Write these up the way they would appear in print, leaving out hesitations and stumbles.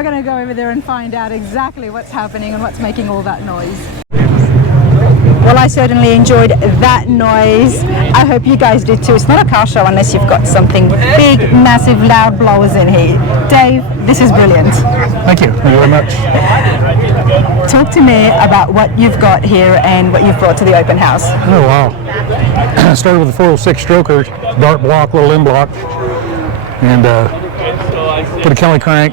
we're going to go over there and find out exactly what's happening and what's making all that noise. Well, I certainly enjoyed that noise. I hope you guys did too. It's not a car show unless you've got something big, massive, loud blowers in here. Dave, this is brilliant. Thank you. Thank you very much. Talk to me about what you've got here and what you've brought to the open house. Oh, wow. I started with a 406 stroker, dart block, little end block, and put a Kelly crank,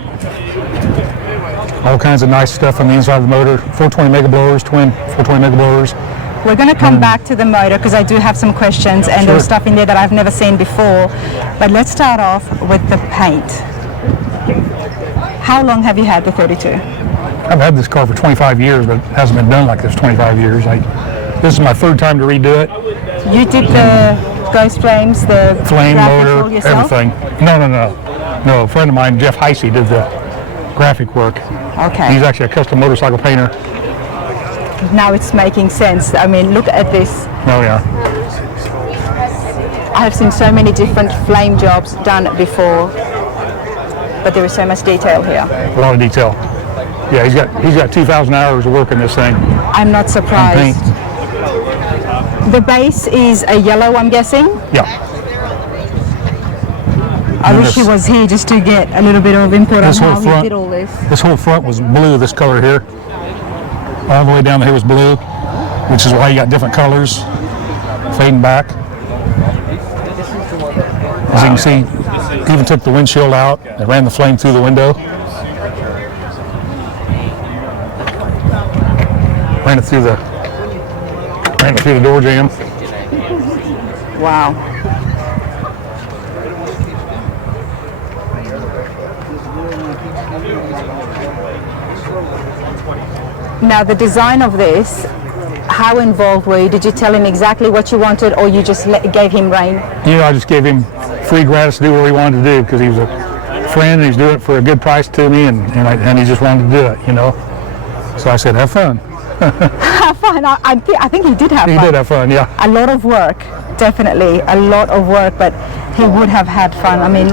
all kinds of nice stuff on the inside of the motor, 420 mega blowers, twin 420 mega blowers. We're going to come back to the motor because I do have some questions and there's stuff in there that I've never seen before. But let's start off with the paint. How long have you had the 32? I've had this car for 25 years, but it hasn't been done like this 25 years. This is my third time to redo it. You did the ghost flames, the flame motor, everything. No, a friend of mine, Jeff Heisey, did the graphic work. Okay. He's actually a custom motorcycle painter. Now it's making sense. I mean, look at this. Oh yeah. I have seen so many different flame jobs done before, but there is so much detail here. A lot of detail. Yeah, he's got 2,000 hours of work in this thing. I'm not surprised. The base is a yellow, I'm guessing? Yeah. I wish he was here just to get a little bit of input on how he did all this. This whole front was blue, this color here. All the way down here was blue, which is why you got different colors fading back. As you can see, even took the windshield out and ran the flame through the window. Ran it through the door jamb. Wow. Now the design of this, how involved were you? Did you tell him exactly what you wanted or you just gave him rein? I just gave him free gratis to do what he wanted to do because he was a friend and he's doing it for a good price to me and he just wanted to do it, So I said, have fun. Have fun. I think he did have fun. He did have fun, yeah. A lot of work, definitely. A lot of work, but he would have had fun. I mean,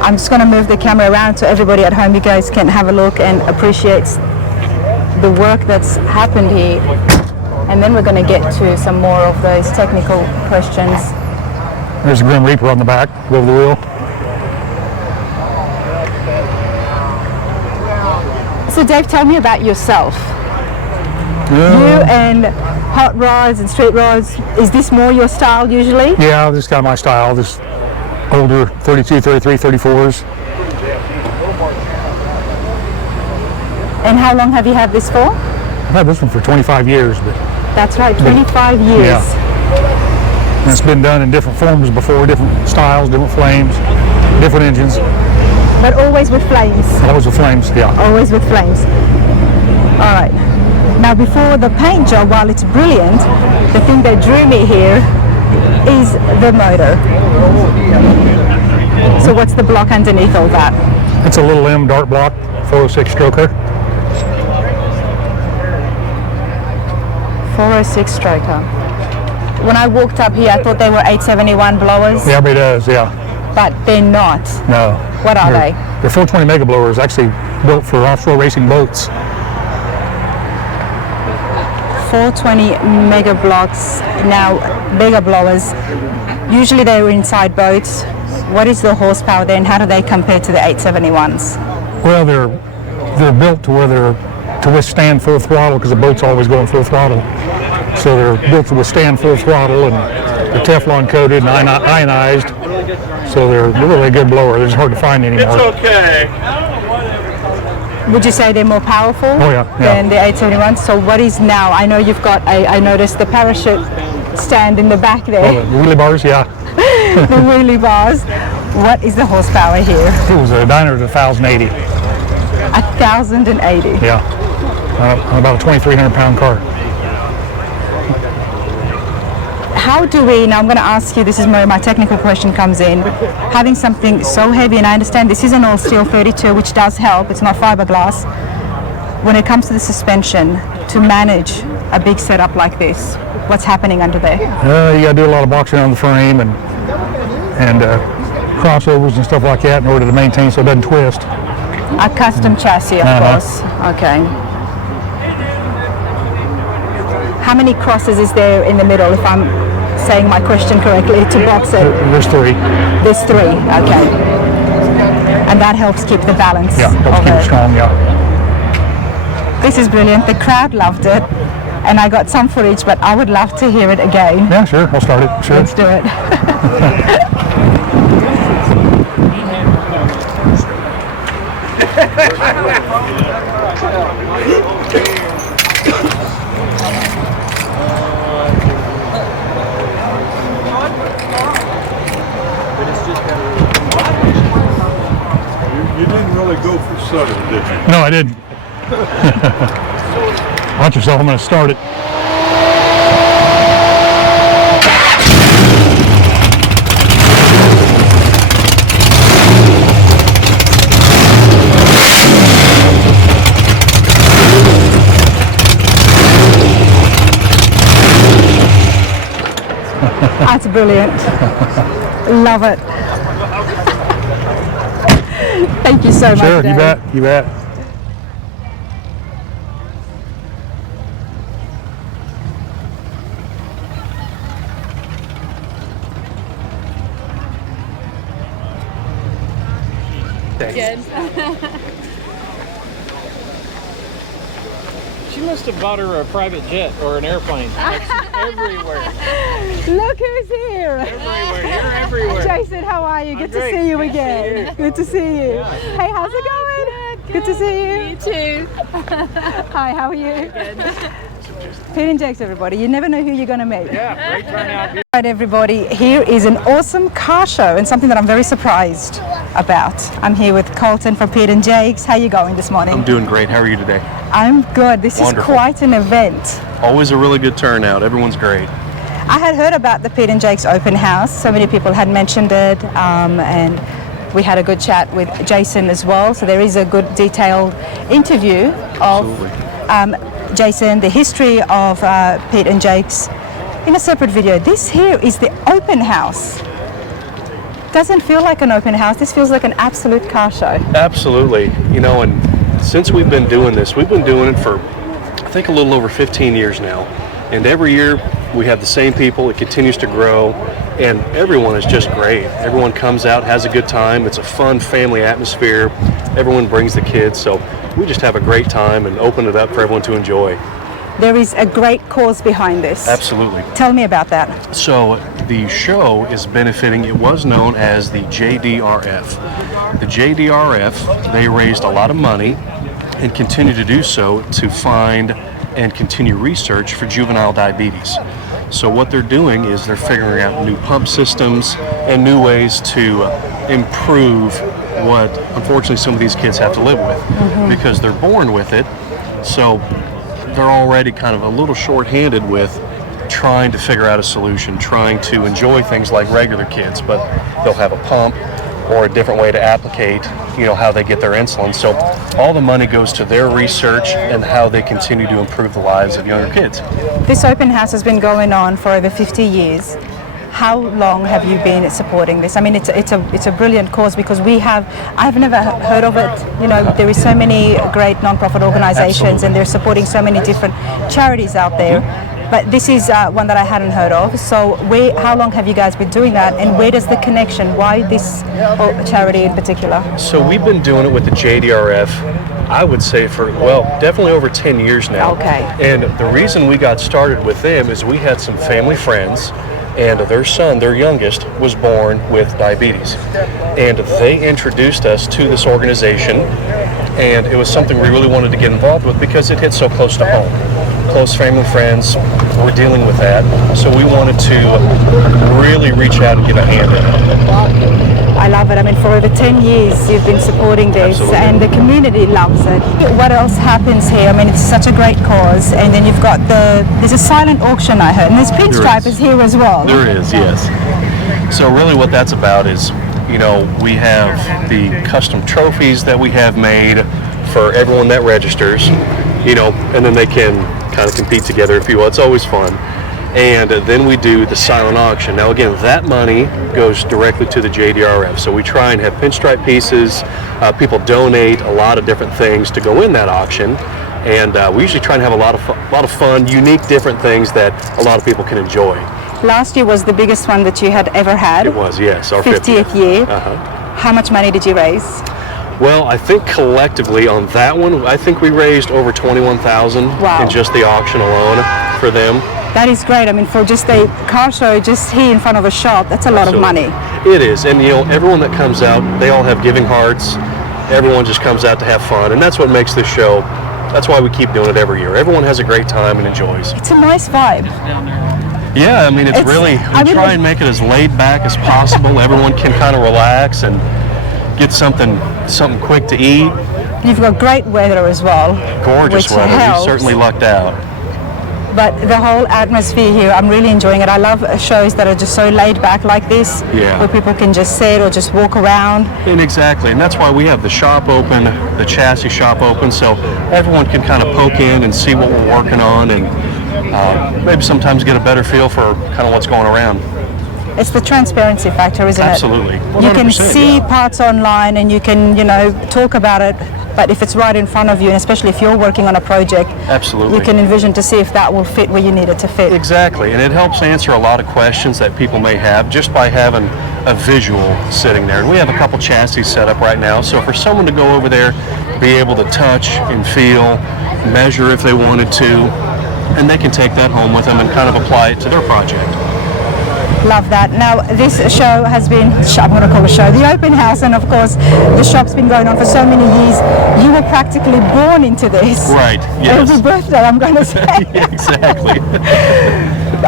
I'm just going to move the camera around so everybody at home, you guys can have a look and appreciate the work that's happened here. And then we're going to get to some more of those technical questions. There's a Grim Reaper on the back, over the wheel. So Dave, tell me about yourself. You and hot rods and street rods, is this more your style usually? Yeah, this is kind of my style. This older 32, 33, 34s. And how long have you had this for? I've had this one for 25 years. But that's right, 25 years. Yeah. And it's been done in different forms before, different styles, different flames, different engines. But always with flames? Always with flames, yeah. Always with flames. All right. Now before the paint job, while it's brilliant, the thing that drew me here is the motor. So what's the block underneath all that? It's a little M dart block, 406 stroker. 406 stroker. When I walked up here, I thought they were 871 blowers. Yeah, everybody does, yeah. But they're not. No. What are they? They're 420 mega blowers, actually built for offshore racing boats. 420 mega blocks. Now, mega blowers, usually they're inside boats. What is the horsepower there and how do they compare to the 871s? Well, they're built to where they're to withstand full throttle because the boat's always going full throttle. So they're built to withstand full throttle and they're Teflon coated and ionized. So they're really a good blower. They're just hard to find anymore. It's okay. Would you say they're more powerful than the 871s? So what is now? I know you've got, I noticed the parachute stand in the back there. Oh, the wheelie bars, yeah. The wheelie bars. What is the horsepower here? It was a dyno of 1,080. 1,080? Yeah. About a 2,300 pound car. How do we, now I'm going to ask you, this is where my technical question comes in, having something so heavy, and I understand this is an all steel 32, which does help, it's not fiberglass. When it comes to the suspension, to manage a big setup like this, what's happening under there? You got to do a lot of boxing on the frame and and crossovers and stuff like that in order to maintain so it doesn't twist. A custom chassis, of course. Okay. How many crosses is there in the middle, if I'm saying my question correctly, to box it? There's 3. There's 3, okay. And that helps keep the balance. Yeah, helps keep it strong, yeah. This is brilliant. The crowd loved it. And I got some footage, but I would love to hear it again. Yeah, sure. I'll start it. Sure. Let's do it. You didn't really go for Southern, did you? No, I didn't. Watch yourself. I'm going to start it. That's brilliant. Love it. Thank you so much. Sure, Dave. you bet. You bet. Good. She must have bought her a private jet or an airplane. Everywhere. Look who's here. Everywhere. You're everywhere. Jason, how are you? Good to great. see you Good to see again. you. Good to see you. Hey, how's it going? Good to see you. You too. Hi, how are you? Good. Pete and Jake's, everybody. You never know who you're going to meet. Yeah, great turnout. All right, everybody, here is an awesome car show and something that I'm very surprised about. I'm here with Colton from Pete and Jake's. How are you going this morning? I'm doing great. How are you today? I'm good. This Wonderful. is quite an event. Always a really good turnout. Everyone's great. I had heard about the Pete and Jake's open house. So many people had mentioned it, and we had a good chat with Jason as well. So there is a good detailed interview of Jason, the history of Pete and Jake's in a separate video. This here is the open house. Doesn't feel like an open house. This feels like an absolute car show. Absolutely. You know, and since we've been doing this, we've been doing it for, I think, a little over 15 years now. And every year we have the same people. It continues to grow, and everyone is just great. Everyone comes out, has a good time. It's a fun family atmosphere. Everyone brings the kids, so we just have a great time and open it up for everyone to enjoy. There is a great cause behind this. Absolutely. Tell me about that. So the show is benefiting, it was known as the JDRF. The JDRF, they raised a lot of money and continue to do so to find and continue research for juvenile diabetes. So what they're doing is they're figuring out new pump systems and new ways to improve what unfortunately some of these kids have to live with because they're born with it. So they're already kind of a little short-handed with trying to figure out a solution, trying to enjoy things like regular kids, but they'll have a pump or a different way to applicate, you know, how they get their insulin. So all the money goes to their research and how they continue to improve the lives of younger kids. This open house has been going on for over 50 years. How long have you been supporting this? I mean, it's a brilliant cause because I've never heard of it. You know, there is so many great non-profit organizations Absolutely. and they're supporting so many different charities out there. But this is one that I hadn't heard of. So how long have you guys been doing that, and where does the connection, why this charity in particular? So we've been doing it with the JDRF, I would say for, well, definitely over 10 years now. Okay. And the reason we got started with them is we had some family friends, and their son, their youngest, was born with diabetes. And they introduced us to this organization, and it was something we really wanted to get involved with because it hit so close to home. Close family friends were dealing with that, so we wanted to really reach out and give a hand in it. I love it. I mean, for over 10 years you've been supporting this. Absolutely. And the community loves it. What else happens here? I mean, it's such a great cause. And then you've got there's a silent auction, I heard, and there's pinstripers here as well. There is, yes. So really what that's about is, you know, we have the custom trophies that we have made for everyone that registers, you know, and then they can kind of compete together if you will. It's always fun. and then we do the silent auction. Now again, that money goes directly to the JDRF. So we try and have pinstripe pieces. People donate a lot of different things to go in that auction, and we usually try and have a lot of fun, unique, different things that a lot of people can enjoy. Last year was the biggest one that you had ever had. It was, yes, our 50th year. How much money did you raise? Well, I think collectively on that one, I think we raised over $21,000 in just the auction alone for them. That is great. I mean, for just a car show just here in front of a shop, that's a lot of money. It is, and you know, everyone that comes out, they all have giving hearts. Everyone just comes out to have fun, and that's what makes this show. That's why we keep doing it every year. Everyone has a great time and enjoys. It's a nice vibe. Yeah, I mean, it's really, we try and make it as laid back as possible. Everyone can kind of relax and get something quick to eat. You've got great weather as well. Gorgeous weather. We certainly lucked out. But the whole atmosphere here, I'm really enjoying it. I love shows that are just so laid back like this, where people can just sit or just walk around. And exactly, and that's why we have the shop open, the chassis shop open, so everyone can kind of poke in and see what we're working on, and maybe sometimes get a better feel for kind of what's going around. It's the transparency factor, isn't Absolutely. it? Absolutely. You can see parts online and you can, you know, talk about it, but if it's right in front of you, and especially if you're working on a project, absolutely, you can envision to see if that will fit where you need it to fit. Exactly, and it helps answer a lot of questions that people may have just by having a visual sitting there. And we have a couple chassis set up right now, so for someone to go over there, be able to touch and feel, measure if they wanted to, and they can take that home with them and kind of apply it to their project. Love that. Now, this show has been, I'm going to call it a show, the open house, and of course, the shop's been going on for so many years. You were practically born into this. Right, yes. Every birthday, I'm going to say. Yeah, exactly.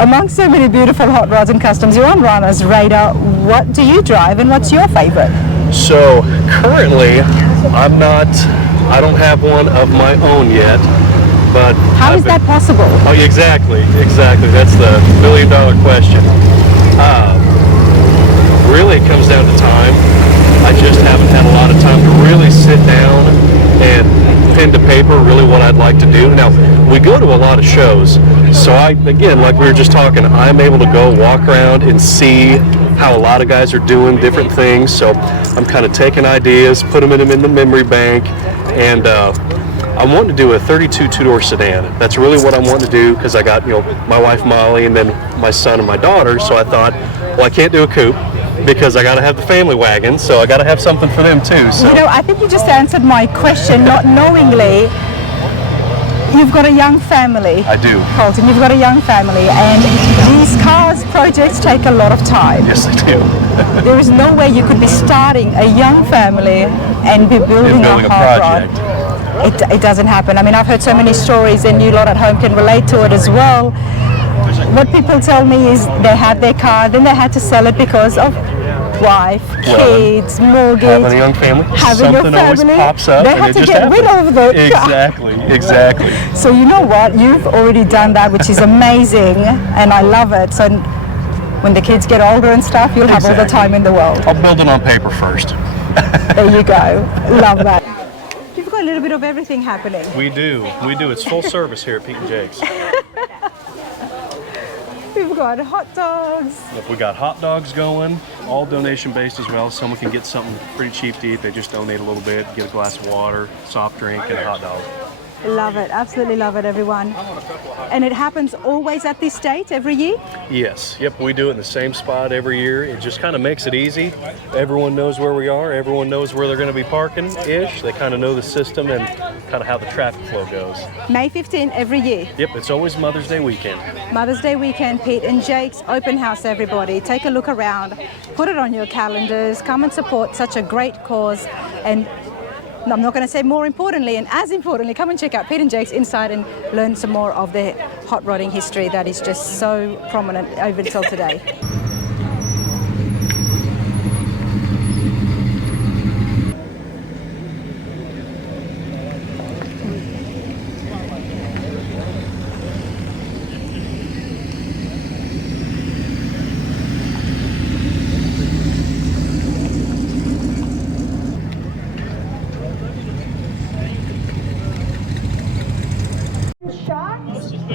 Among so many beautiful hot rods and customs, you're on Rana's radar. What do you drive and what's your favorite? So, currently, I don't have one of my own yet. But how is that possible? Oh, exactly. That's the million-dollar question. Really, it comes down to time. I just haven't had a lot of time to really sit down and pen to paper really what I'd like to do. Now, we go to a lot of shows, so again, like we were just talking, I'm able to go walk around and see how a lot of guys are doing different things. So I'm kind of taking ideas, put them in the memory bank, and I'm wanting to do a 32 two-door sedan. That's really what I'm wanting to do because I got, you know, my wife Molly and then my son and my daughter. So I thought, well, I can't do a coupe because I got to have the family wagon. So I got to have something for them too. So. You know, I think you just answered my question, not knowingly. You've got a young family. I do. Colton, you've got a young family, and these cars projects take a lot of time. Yes, they do. There is no way you could be starting a young family and be building a hot project. Rod. It doesn't happen. I mean, I've heard so many stories, and you lot at home can relate to it as well. What people tell me is they had their car, then they had to sell it because of wife, kids, mortgage. Having a young family, having your something family, always pops up, they and had it to just get happens. rid of the Exactly. So you know what? You've already done that, which is amazing, and I love it. So when the kids get older and stuff, you'll have all the time in the world. I'll build it on paper first. There you go. Love that. You've got a little bit of everything happening. We do. It's full service here at Pete and Jake's. We've got hot dogs. Look, we got hot dogs going, all donation based as well. Someone can get something pretty cheap to eat. They just donate a little bit, get a glass of water, soft drink, and a hot dog. Love it, absolutely love it, everyone. And it happens always at this date every year? Yes, yep, we do it in the same spot every year. It just kind of makes it easy. Everyone knows where we are, everyone knows where they're going to be parking-ish. They kind of know the system and kind of how the traffic flow goes. May 15 every year? Yep, it's always Mother's Day weekend. Mother's Day weekend, Pete and Jake's open house, everybody. Take a look around, put it on your calendars, come and support such a great cause, and I'm not going to say more importantly, and as importantly, come and check out Pete and Jake's inside and learn some more of their hot rodding history that is just so prominent over until today.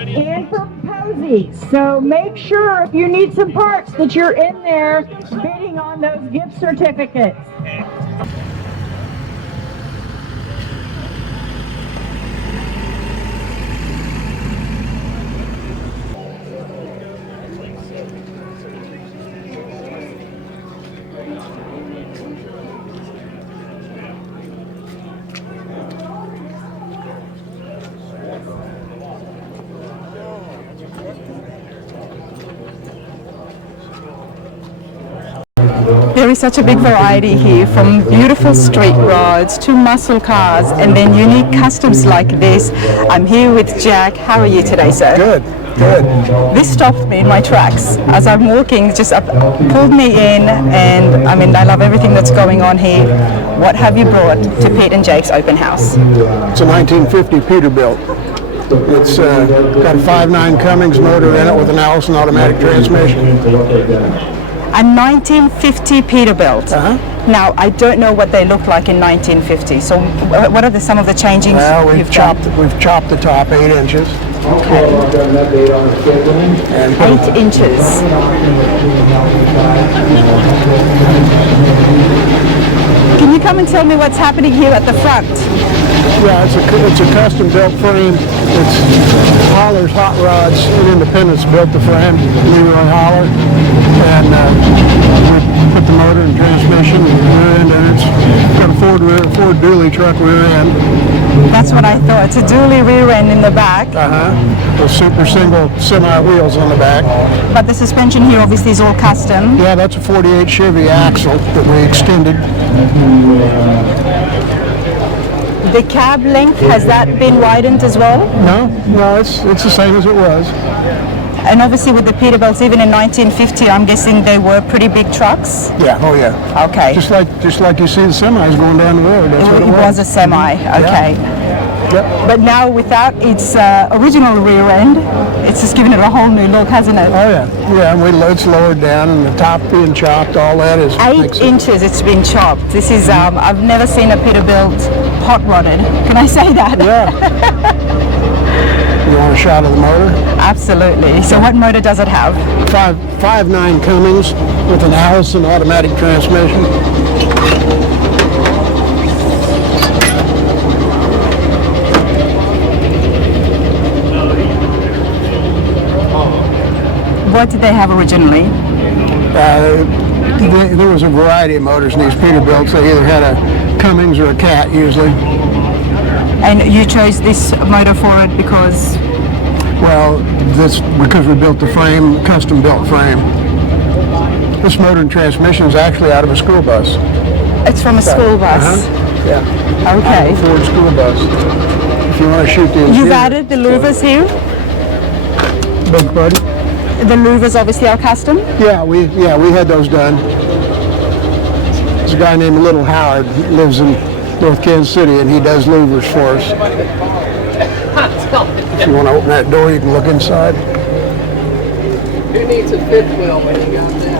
And proposing busy. So make sure if you need some parts that you're in there bidding on those gift certificates. There is such a big variety here, from beautiful street rods to muscle cars and then unique customs like this. I'm here with Jack. How are you today, sir? Good, good. This stopped me in my tracks as I'm walking, just pulled me in, and I mean, I love everything that's going on here. What have you brought to Pete and Jake's open house? It's a 1950 Peterbilt. It's got a 5.9 Cummins motor in it with an Allison automatic transmission. A 1950 Peterbilt. Now, I don't know what they looked like in 1950. So, what are some of the changings Well, you've done? we've chopped the top 8 inches. Okay. And 8 inches. Can you come and tell me what's happening here at the front? yeah, it's a custom built frame. It's Holler's Hot Rods in Independence built the frame, Leroy Holler, and we put the motor and transmission and rear end in it. It's got a Ford dually truck rear end. That's what I thought. It's a dually rear end in the back. With super single semi wheels on the back. But the suspension here obviously is all custom. Yeah, that's a 48 Chevy axle that we extended. The cab length, has that been widened as well? No, it's the same as it was. And obviously with the Peterbilts, even in 1950, I'm guessing they were pretty big trucks. Yeah, oh yeah. Okay. Just like you see the semis going down the road. That's what it It was a semi, okay. Yep. But now without its original rear end, it's just given it a whole new look, hasn't it? Oh yeah, yeah. And it's lowered down, and the top being chopped. All that is 8 inches it's been chopped. This is I've never seen a Peterbilt hot rodded. Can I say that? Yeah. You want a shot of the motor? Absolutely. So what motor does it have? 5.9 Cummins with an Allison automatic transmission. What did they have originally? There was a variety of motors in these Peterbilts. They either had a Cummins or a Cat usually. And you chose this motor for it because? Well, because we built the frame, custom built frame. This motor and transmission is actually out of a school bus. It's from a school bus? Yeah. Okay. Ford school bus. If you want to shoot the interior. You've added the louvers here? Beg pardon? The louvers obviously are custom? Yeah, we had those done. There's a guy named Little Howard who lives in North Kansas City, and he does louvers for us. If you want to open that door, you can look inside. Who needs a fifth wheel when you got that?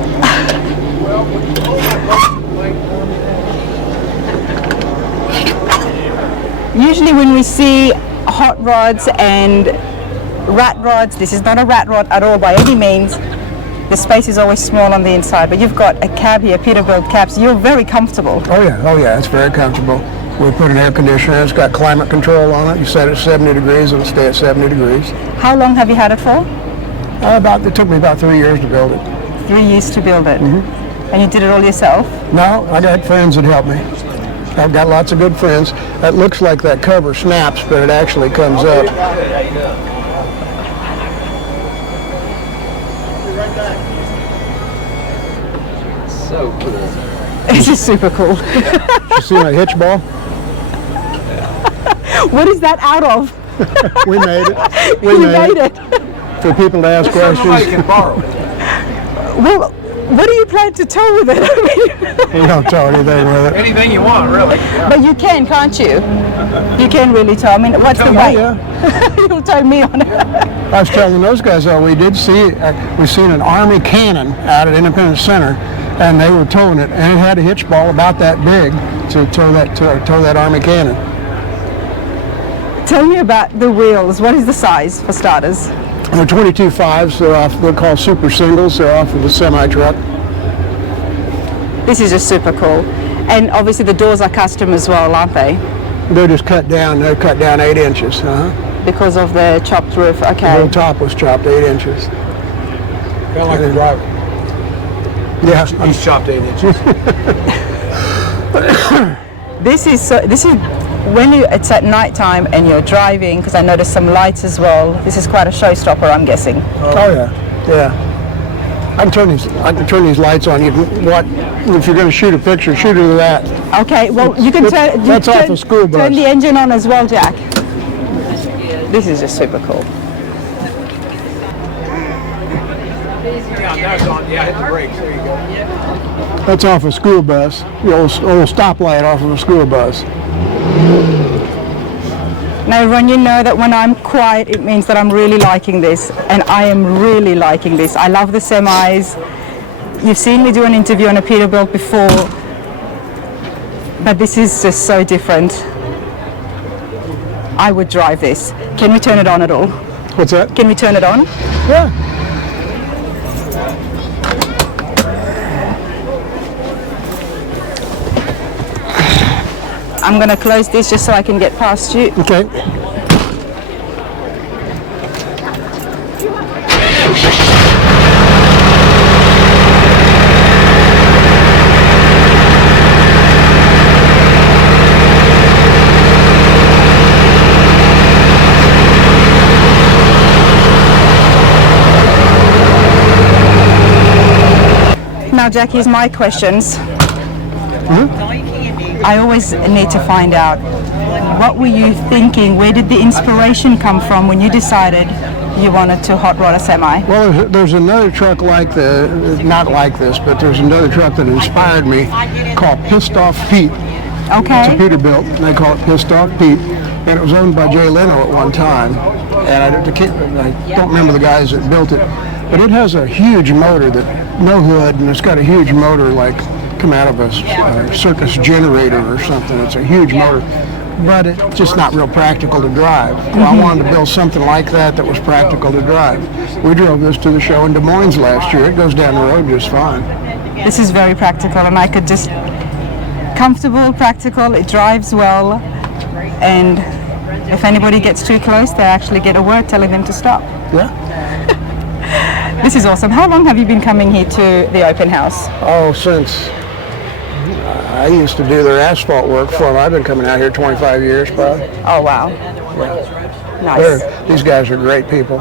Usually when we see hot rods and rat rods, this is not a rat rod at all by any means. The space is always small on the inside, but you've got a cab here, Peterbilt cab, so you're very comfortable. Oh yeah, it's very comfortable. We put an air conditioner in, it's got climate control on it. You set it at 70 degrees, it'll stay at 70 degrees. How long have you had it for? It took me about 3 years to build it. 3 years to build it. And you did it all yourself? No, I got friends that helped me. I've got lots of good friends. That looks like that cover snaps, but it actually comes up. So cool. This is super cool. You see my hitch ball? What is that out of? We made it. You made it. For people to ask questions. Somebody can borrow it. Well, what do you plan to tow with it? We don't tow anything with it. Anything you want, really. But you can, can't you? You can really tow. I mean, what's the weight? Yeah. You'll tow me on it. I was telling those guys, though, we seen an Army cannon out at Independence Center, and they were towing it, and it had a hitch ball about that big to tow that Army cannon. Tell me about the wheels. What is the size for starters? They're 22.5s. They're called super singles. They're off of the semi truck. This is just super cool. And obviously the doors are custom as well, aren't they? They're just cut down. They're cut down 8 inches. Because of the chopped roof. The Okay. whole top was chopped 8 inches. Kind of like the driver. Yeah. He's chopped 8 inches. This is when it's at night time and you're driving, because I noticed some lights as well. This is quite a showstopper, I'm guessing. Oh yeah, yeah. I can turn these lights on. You can, what if you're going to shoot a picture? Shoot it to that. Okay, well you can turn. That's off a school bus. Turn the engine on as well, Jack. This is just super cool. Yeah, that's on. Yeah, hit the brakes. There you go. That's off a school bus. The old stoplight off of a school bus. Now everyone, you know that when I'm quiet, it means that I'm really liking this, and I am really liking this. I love the semis. You've seen me do an interview on a Peterbilt before, but this is just so different. I would drive this. Can we turn it on at all? What's that? Can we turn it on? Yeah. I'm going to close this just so I can get past you. Okay. Now, Jack, here's my questions. I always need to find out, what were you thinking? Where did the inspiration come from when you decided you wanted to hot rod a semi? Well, there's another truck not like this, but there's another truck that inspired me called Pissed Off Pete. Okay. It's a Peterbilt, and they call it Pissed Off Pete, and it was owned by Jay Leno at one time, and I don't remember the guys that built it, but it has a huge motor no hood, and it's got a huge motor like come out of a circus generator or something. It's a huge motor, but it's just not real practical to drive. Well, I wanted to build something like that was practical to drive. We drove this to the show in Des Moines last year. It goes down the road just fine. This is very practical, and I could just comfortable, practical, it drives well, and if anybody gets too close, they actually get a word telling them to stop. Yeah. This is awesome. How long have you been coming here to the open house? Oh, since I used to do their asphalt work for them. I've been coming out here 25 years, probably. Oh, wow. Nice. These guys are great people.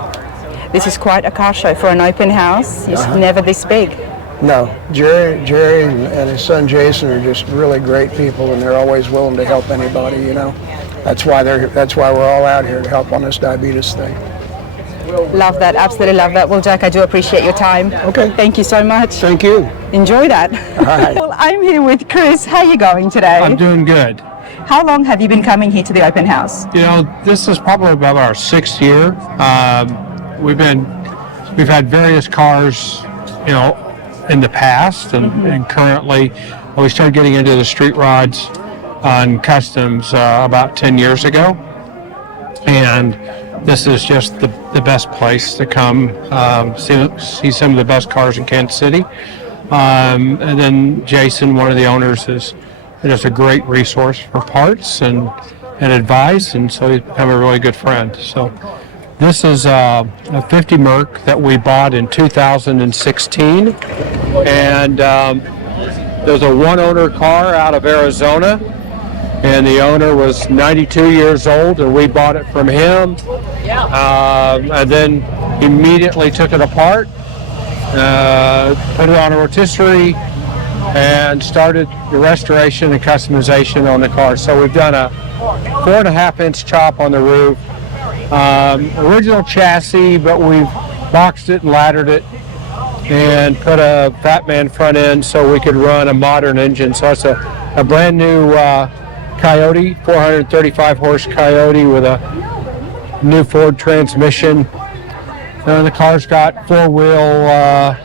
This is quite a car show for an open house. It's never this big. No, Jerry and his son Jason are just really great people, and they're always willing to help anybody, you know. That's why we're all out here to help on this diabetes thing. Love that, absolutely love that. Well, Jack, I do appreciate your time. Okay. Thank you so much. Thank you. Enjoy that. All right. Well, I'm here with Chris. How are you going today? I'm doing good. How long have you been coming here to the open house? You know, this is probably about our 6th year. We've had various cars, you know, in the past, and currently we started getting into the street rods on customs about 10 years ago, and this is just the best place to come see some of the best cars in Kansas City. And then Jason, one of the owners, is just a great resource for parts and advice, and so he's become a really good friend. So this is a 50 Merc that we bought in 2016, and there's a one-owner car out of Arizona, and the owner was 92 years old, and we bought it from him, and then immediately took it apart, put it on a rotisserie, and started the restoration and customization on the car. So we've done a 4.5-inch chop on the roof, original chassis, but we've boxed it and laddered it and put a Fat Man front end so we could run a modern engine. So it's a brand new Coyote, 435 horse Coyote with a new Ford transmission. The car's got 4-wheel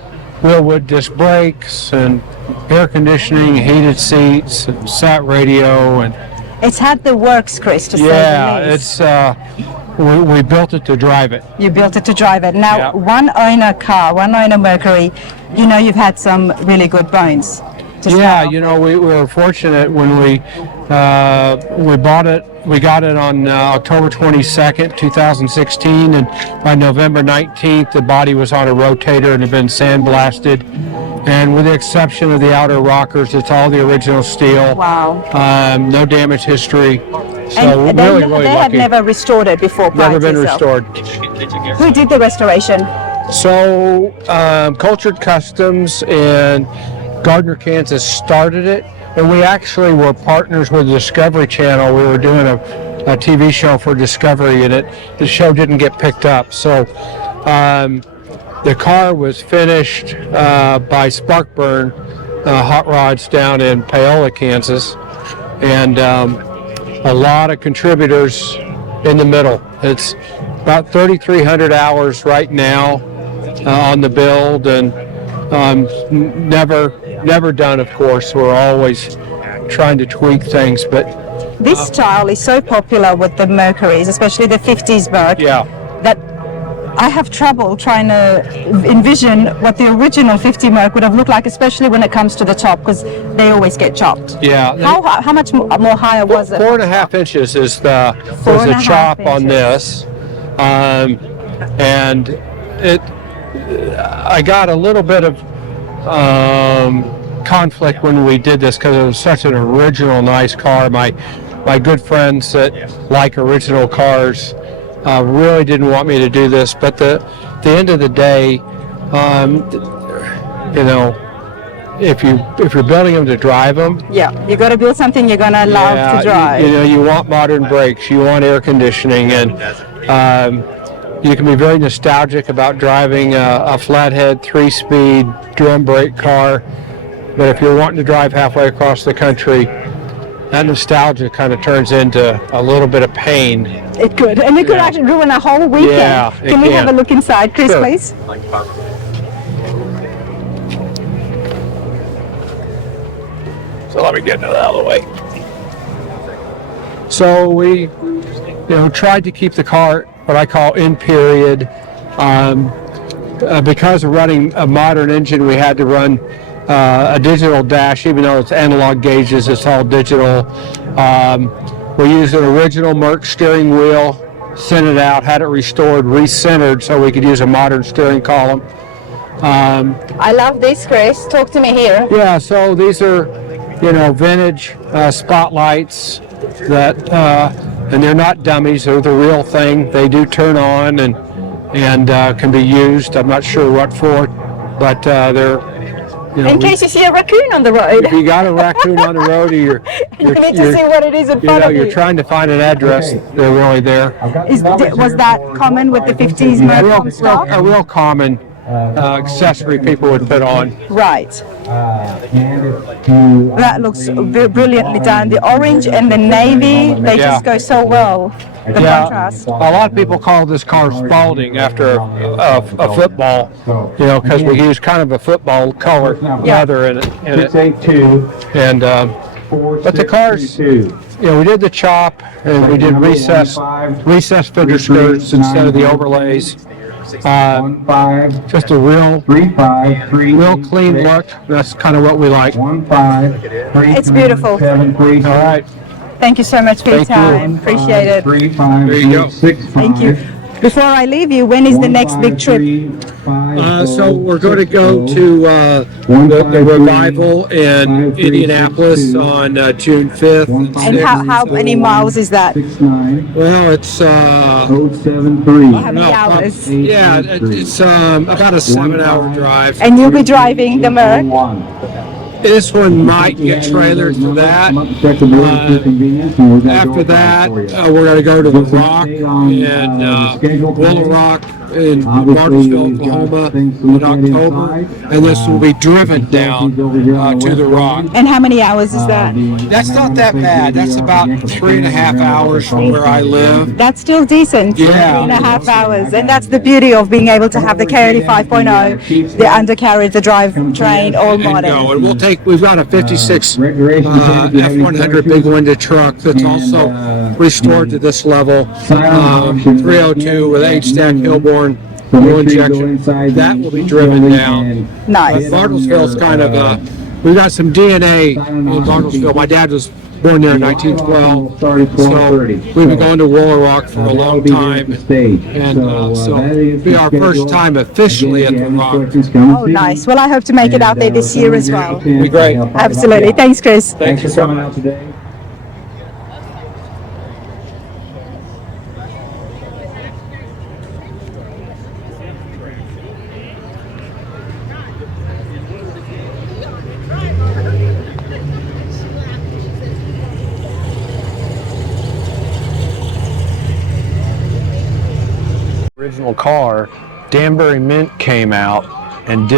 wheelwood disc brakes and air conditioning, heated seats, and sat radio, and It's had the works, Chris, to say the least. it's we built it to drive it. You built it to drive it. Now, Yeah. one owner car, one owner Mercury, you know you've had some really good bones. To Yeah, start off you know, we were fortunate when we bought it. We got it on October 22nd, 2016, and by November 19th, the body was on a rotator and had been sandblasted. And with the exception of the outer rockers, it's all the original steel. Wow. No damage history. So And we're they, really they had lucky. never restored it before. prior Never to been yourself. restored. Who did the restoration? So, Cultured Customs in Gardner, Kansas started it, and we actually were partners with the Discovery Channel. We were doing a TV show for Discovery, and the show didn't get picked up. So, the car was finished by Sparkburn Hot Rods down in Paola, Kansas, and a lot of contributors in the middle. It's about 3,300 hours right now on the build, and never done, of course. We're always trying to tweak things, but This style is so popular with the Mercuries, especially the 50s Merc, yeah. that I have trouble trying to envision what the original 50 Merc would have looked like, especially when it comes to the top, because they always get chopped. Yeah. How much more higher was it? 4.5 inches is the chop on this, and I got a little bit of conflict when we did this because it was such an original, nice car. My good friends that like original cars really didn't want me to do this, but the end of the day, you know, if you're building them to drive them, Yeah, you got to build something you're gonna love to drive. You know, you want modern brakes, you want air conditioning, and you can be very nostalgic about driving a flathead 3-speed drum brake car. But if you're wanting to drive halfway across the country, that nostalgia kind of turns into a little bit of pain. It could, and it could actually ruin a whole weekend. Yeah, it Can we have can. a look inside, Chris, Sure. please? So let me get that out of the way. So we, tried to keep the car what I call in period. Because of running a modern engine, we had to run a digital dash, even though it's analog gauges, it's all digital. We used an original Merc steering wheel, sent it out, had it restored, recentered so we could use a modern steering column. I love this, Chris. Talk to me here. Yeah, so these are, vintage spotlights that, and they're not dummies, they're the real thing. They do turn on and can be used. I'm not sure what for, but they're, In case you see a raccoon on the road. if you got a raccoon on the road, or You need to see what it is in front of you. you're trying to find an address, they're really there. Was that common with the 50s Merc on stock? A real common accessory people would put on. Right. That looks brilliantly done. The orange and the navy, they just go so well. The contrast. A lot of people call this car Spalding after a football, because we use kind of a football color leather in it. And but the cars, we did the chop and we did recessed fender skirts instead of the overlays. Just a real clean look. That's kind of what we like. It's beautiful. All right. Thank you so much for your time. Appreciate it. There you go. Thank you. Before I leave you, when is the next big trip? So we're going to go to the revival in Indianapolis on June 5th. And how many miles is that? Well, it's How many hours? yeah, it's about a 7-hour drive. And you'll be driving the Merc? This one might get trailered for that. After that, we're going to go to the Rock in Willow Rock, in Martinsville, Oklahoma in October, and this will be driven down to the Rock. And how many hours is that? That's not that bad. That's about 3.5 hours from where I live. That's still decent. Yeah. 3.5 hours. And that's the beauty of being able to have the Coyote 5.0, the undercarriage, the drivetrain, all modern. And we've got a 56 F100 big window truck that's also restored to this level, 302 with 8-stack Hillborn fuel injection. That will be driven down. Nice. Bartlesville's kind of we've got some DNA in Bartlesville. My dad was born there in 1912, so we've been going to Roller Rock for a long time, and so it'll be our first time officially at the Rock. Oh, nice. Well, I hope to make it out there this year as well. It'll be great. Absolutely. Thanks, Chris. Thanks for coming out today. Original car, Danbury Mint came out and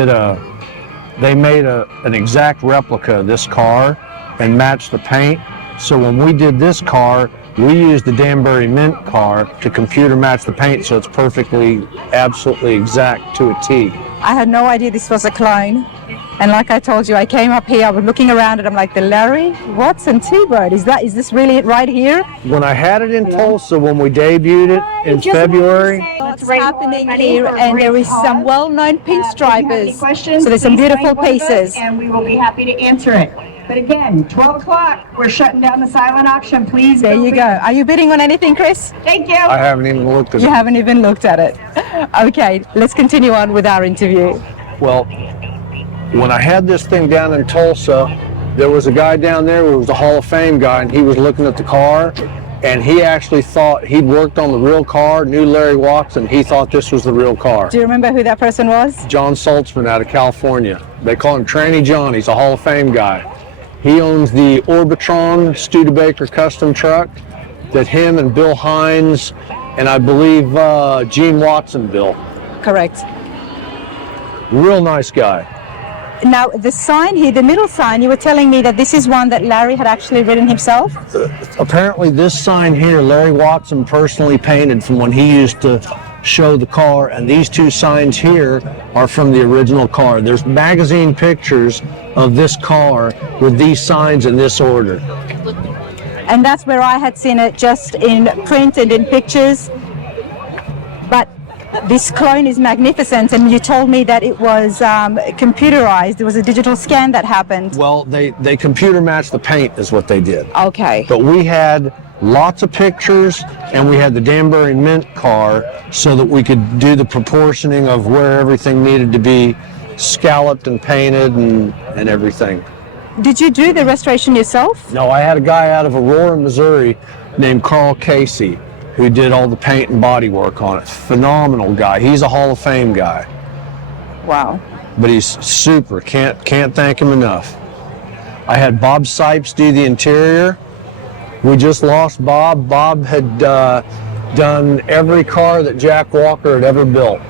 they made an exact replica of this car and matched the paint. So when we did this car, we used the Danbury Mint car to computer match the paint, so it's perfectly, absolutely exact to a T. I had no idea this was a clone. And like I told you, I came up here, I was looking around and I'm like, the Larry Watson T-Bird, is this really it right here? When I had it in Tulsa, when we debuted it in February. What's happening here, and there is some well-known pinstripers. So there's some beautiful pieces. And we will be happy to answer it. But again, 12 o'clock, we're shutting down the silent auction. Please. There you go. Are you bidding on anything, Chris? Thank you. I haven't even looked at it. You haven't even looked at it. Okay, let's continue on with our interview. Well, when I had this thing down in Tulsa, there was a guy down there who was a Hall of Fame guy, and he was looking at the car, and he actually thought he'd worked on the real car, knew Larry Watson. He thought this was the real car. Do you remember who that person was? John Saltzman out of California. They call him Tranny John. He's a Hall of Fame guy. He owns the Orbitron Studebaker custom truck that him and Bill Hines and I believe Gene Watson built. Correct. Real nice guy. Now, the sign here, the middle sign, you were telling me that this is one that Larry had actually written himself? Apparently this sign here, Larry Watson personally painted from when he used to show the car, and these two signs here are from the original car. There's magazine pictures of this car with these signs in this order. And that's where I had seen it, just in print and in pictures. But this clone is magnificent, and you told me that it was computerized. There was a digital scan that happened. Well, they computer matched the paint is what they did. Okay. But we had lots of pictures, and we had the Danbury Mint car so that we could do the proportioning of where everything needed to be scalloped and painted and everything. Did you do the restoration yourself? No, I had a guy out of Aurora, Missouri named Carl Casey who did all the paint and body work on it. Phenomenal guy. He's a Hall of Fame guy. Wow. But he's super. Can't thank him enough. I had Bob Sipes do the interior. We just lost Bob. Bob had done every car that Jack Walker had ever built.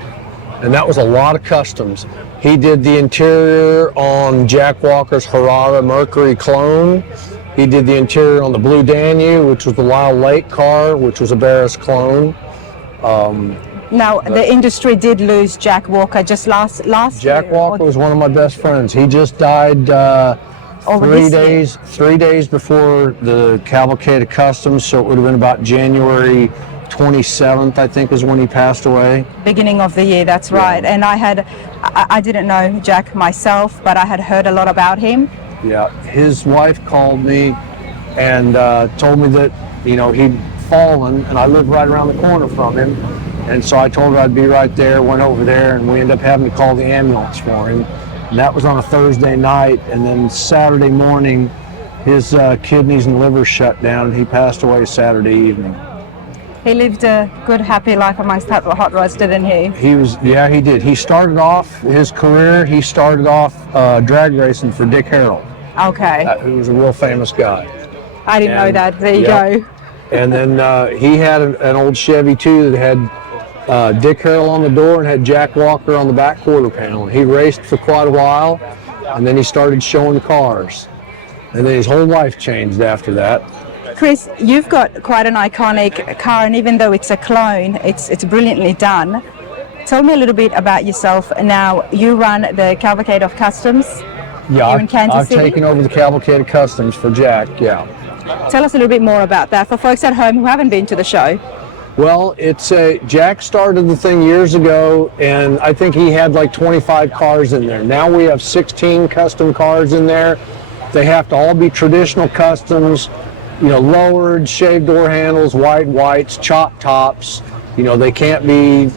And that was a lot of customs. He did the interior on Jack Walker's Harada Mercury clone. He did the interior on the Blue Danube, which was the Lyle Lake car, which was a Barris clone. Now, the industry did lose Jack Walker just last Jack year. Walker was one of my best friends. He just died 3 days before the Cavalcade of Customs, so it would have been about January 27th, I think, is when he passed away. Beginning of the year, that's right. And I didn't know Jack myself, but I had heard a lot about him. Yeah, his wife called me and told me that, he'd fallen, and I lived right around the corner from him. And so I told her I'd be right there, went over there, and we ended up having to call the ambulance for him. And that was on a Thursday night, and then Saturday morning, his kidneys and liver shut down, and he passed away Saturday evening. He lived a good, happy life amongst hot rods, didn't he? He did. He started off his career, drag racing for Dick Harrell. Okay. Who was a real famous guy. I didn't know that. There you go. And then he had an old Chevy too that had Dick Harrell on the door and had Jack Walker on the back quarter panel. He raced for quite a while, and then he started showing the cars. And then his whole life changed after that. Chris, you've got quite an iconic car, and even though it's a clone, it's brilliantly done. Tell me a little bit about yourself. Now, you run the Cavalcade of Customs Yeah, here in Kansas I've City. taken over the Cavalcade of Customs for Jack, yeah. Tell us a little bit more about that for folks at home who haven't been to the show. Well, Jack started the thing years ago, and I think he had like 25 cars in there. Now we have 16 custom cars in there. They have to all be traditional customs, lowered, shaved door handles, whites, chop tops. They can't be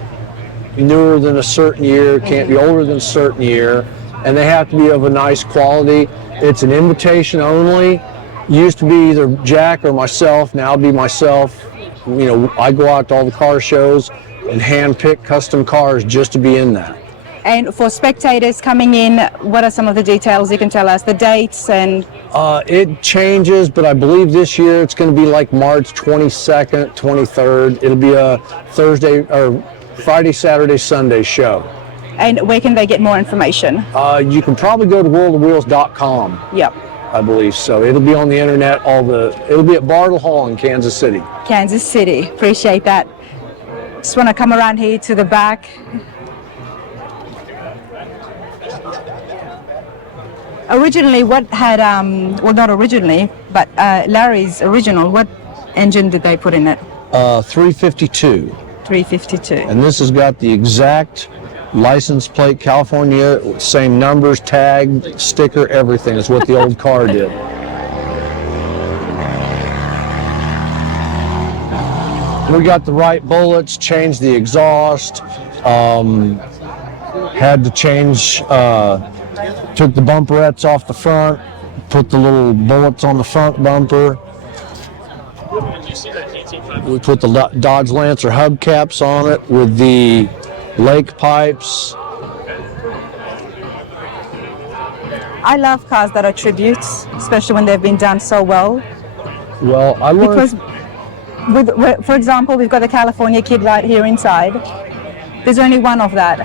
newer than a certain year, can't be older than a certain year, and they have to be of a nice quality. It's an invitation only. Used to be either Jack or myself, now it'll be myself. I go out to all the car shows and hand pick custom cars just to be in that. And for spectators coming in, what are some of the details you can tell us, the dates and? It changes, but I believe this year it's going to be like March 22nd, 23rd. It'll be a Thursday or Friday, Saturday, Sunday show. And where can they get more information? You can probably go to worldofwheels.com. Yep. I believe so. It'll be on the internet. It'll be at Bartle Hall in Kansas City. Kansas City. Appreciate that. Just want to come around here to the back. Originally, what had well, not originally, but Larry's original. What engine did they put in it? 352. 352. And this has got the exact license plate, California, same numbers, tag, sticker, everything is what the old car did. We got the right bullets, changed the exhaust, had to change, took the bumperettes off the front, put the little bullets on the front bumper. We put the Dodge Lancer hubcaps on it with the lake pipes. I love cars that are tributes, especially when they've been done so well. Well, I learned... Because, for example, we've got the California Kid right here inside. There's only one of that.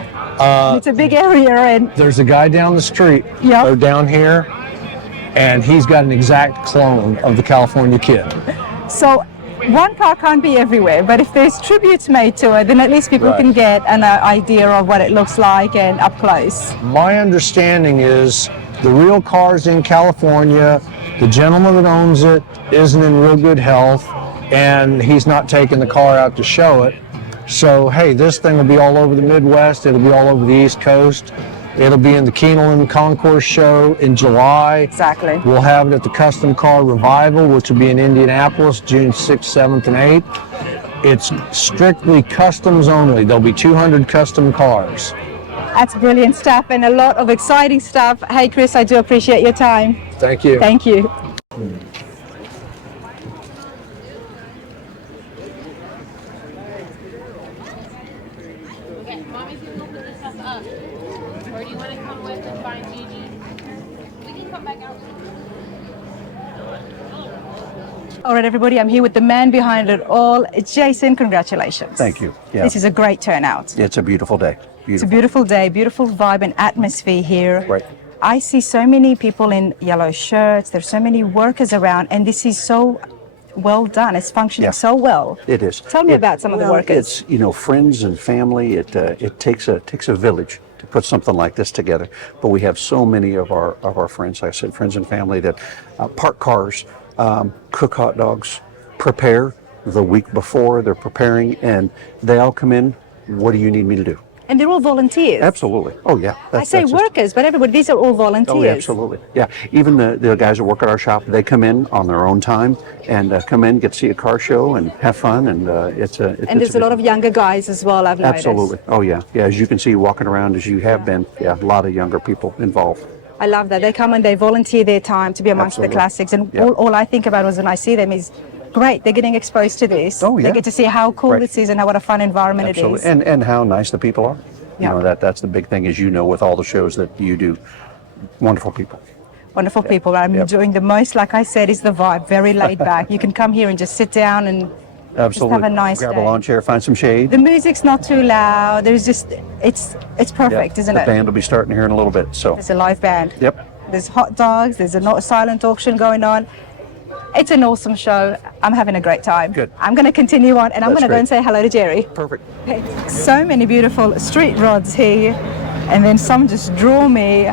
It's a big area, and there's a guy down the street, or down here, and he's got an exact clone of the California Kid. So one car can't be everywhere, but if there's tributes made to it, then at least people can get an idea of what it looks like and up close. My understanding is the real car's in California, the gentleman that owns it isn't in real good health, and he's not taking the car out to show it. So, hey, this thing will be all over the Midwest, it'll be all over the East Coast. It'll be in the Keeneland Concourse Show in July. Exactly. We'll have it at the Custom Car Revival, which will be in Indianapolis, June 6th, 7th, and 8th. It's strictly customs only. There'll be 200 custom cars. That's brilliant stuff and a lot of exciting stuff. Hey, Chris, I do appreciate your time. Thank you. Thank you. All right, everybody, I'm here with the man behind it all. Jason, congratulations. Thank you. Yeah. This is a great turnout. It's a beautiful day. Beautiful. It's a beautiful day, beautiful vibe and atmosphere here. Right. I see so many people in yellow shirts. There's so many workers around, and this is so well done. It's functioning so well. It is. Tell me about some of the workers. It's, friends and family. It takes a village to put something like this together. But we have so many of our friends, like I said, friends and family that park cars, cook hot dogs, prepare the week before. They're preparing, and they all come in. What do you need me to do? And they're all volunteers. Absolutely. Oh, yeah. I say workers, but everybody, these are all volunteers. Oh, yeah, absolutely. Yeah. Even the guys that work at our shop, they come in on their own time and come in, get to see a car show and have fun. And there's a lot of younger guys as well, I've noticed. Absolutely. Oh, yeah. Yeah, as you can see walking around as you have been, a lot of younger people involved. I love that. They come and they volunteer their time to be amongst the classics. And all I think about was when I see them is, great, they're getting exposed to this. Oh, yeah. They get to see how cool this is and what a fun environment it is. And how nice the people are. Yeah. That's the big thing, is with all the shows that you do, wonderful people. Wonderful people. I'm enjoying the most, like I said, is the vibe, very laid back. You can come here and just sit down and Absolutely. Just have a nice Grab day. a lawn chair, find some shade. The music's not too loud. There's just, it's perfect, isn't the it? band will be starting here in a little bit. So. There's a live band. Yep. There's hot dogs. There's a silent auction going on. It's an awesome show. I'm having a great time. Good. I'm going to continue on, and I'm That's going to go great. and say hello to Jerry. Perfect. So many beautiful street rods here, and then some just draw me.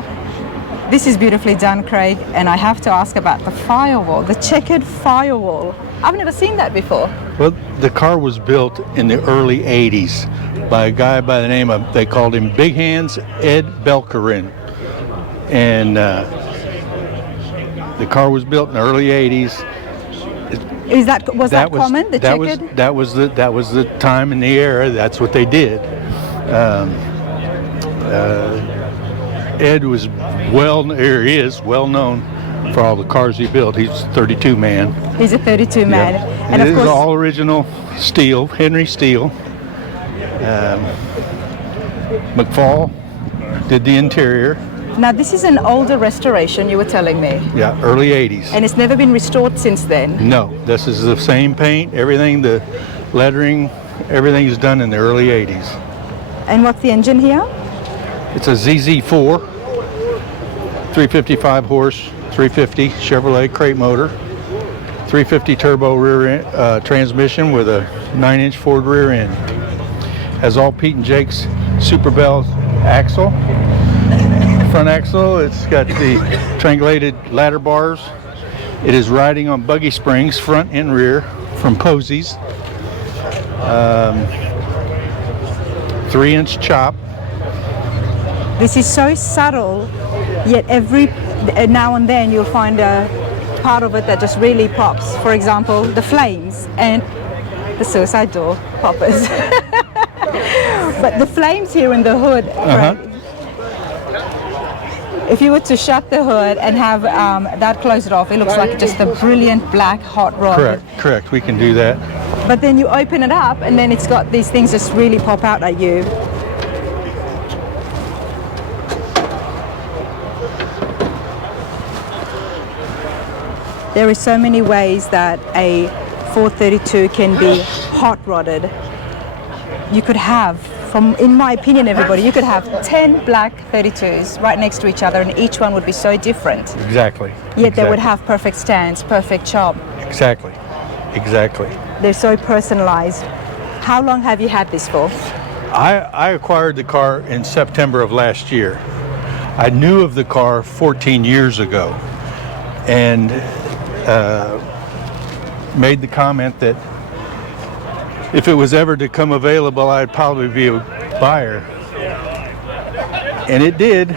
This is beautifully done, Craig, and I have to ask about the firewall, the checkered firewall. I've never seen that before. Well, the car was built in the early 80s by a guy by the name of, they called him Big Hands Ed Belkerin. And the car was built in the early 80s. Was that common, the checkered? That was the time and the era. That's what they did. Ed is well known for all the cars he built. He's a 32 man. He's a 32 man. Yeah. And it of is course, all original steel, Henry steel. McFall did the interior. now this is an older restoration, you were telling me. Yeah, early 80s. And it's never been restored since then. No, this is the same paint, everything, the lettering, everything is done in the early 80s. And what's the engine here? It's a ZZ4, 355 horse, 350 Chevrolet crate motor, 350 turbo rear end, transmission with a 9-inch Ford rear end. Has all Pete and Jake's Super Bell axle. Front axle, it's got the triangulated ladder bars. It is riding on buggy springs, front and rear, from Posey's. 3-inch chop. This is so subtle, yet every now and then you'll find a part of it that just really pops. For example, the flames and the suicide door poppers. But the flames here in the hood, right, if you were to shut the hood and have that closed off, it looks like just a brilliant black hot rod. Correct, we can do that. But then you open it up and then it's got these things just really pop out at you. There are so many ways that a 432 can be hot rodded. You could have, in my opinion, everybody, you could have 10 black 32s right next to each other and each one would be so different. Exactly. Yet they would have perfect stance, perfect chop. Exactly. They're so personalized. How long have you had this for? I acquired the car in September of last year. I knew of the car 14 years ago and made the comment that if it was ever to come available, I'd probably be a buyer. And it did.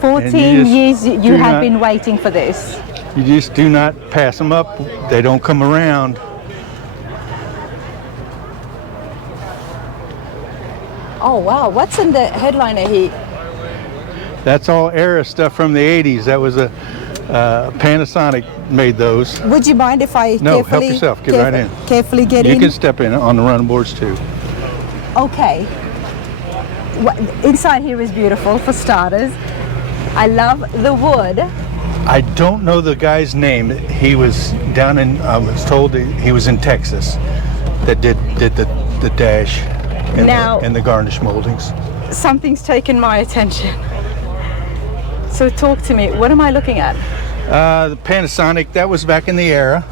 14 years you have been waiting for this. You just do not pass them up. They don't come around. Oh wow, what's in the headliner here? That's all era stuff from the 80s. That was a Panasonic made those. Would you mind if I No, help yourself. Get right in. Carefully get in? You can step in on the run boards too. Okay. Inside here is beautiful for starters. I love the wood. I don't know the guy's name. He was down in, I was told he was in Texas that did the dash and the garnish moldings. Something's taken my attention. So talk to me. What am I looking at? The Panasonic, that was back in the era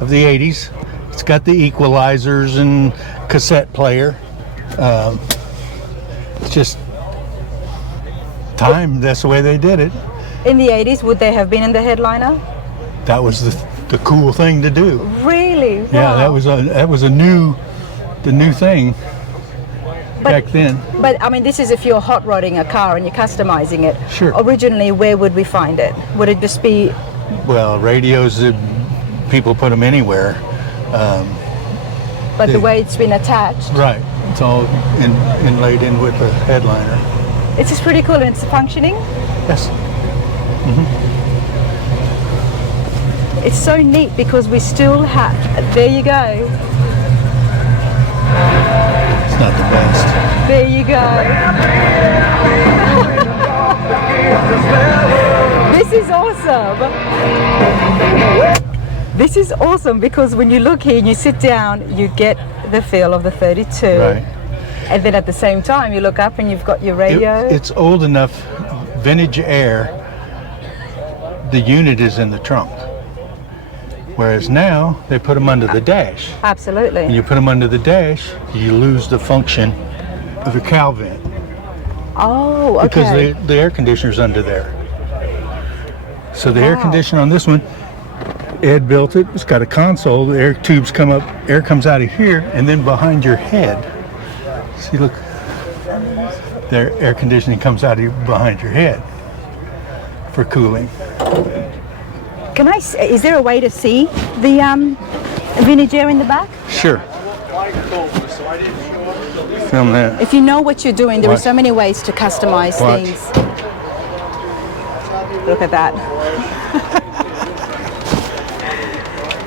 of the 80s. It's got the equalizers and cassette player. It's just time, that's the way they did it. In the 80s, would they have been in the headliner? That was the cool thing to do. Really? Wow. Yeah, that was the new thing back then. But I mean, this is if you're hot rodding a car and you're customizing it. Sure. Originally, where would we find it? Would it just be? Well, radios, people put them anywhere. But the way it's been attached. Right. It's all inlaid in with the headliner. It's just pretty cool and it's functioning. Yes. It's so neat because we still have. There you go. It's not the best. There you go. This is awesome. This is awesome because when you look here and you sit down, you get the feel of the 32. Right. And then at the same time, you look up and you've got your radio. It's old enough, vintage air, the unit is in the trunk. Whereas now, they put them under the dash. Absolutely. When you put them under the dash, you lose the function of the cowl vent. Oh, okay. Because the air conditioner's under there. So the air conditioner on this one, Ed built it. It's got a console. The air tubes come up, air comes out of here, and then behind your head. See, look, their air conditioning comes out of behind your head for cooling. Is there a way to see the vintage air in the back? Sure. Film that. If you know what you're doing, there are so many ways to customize things. Look at that.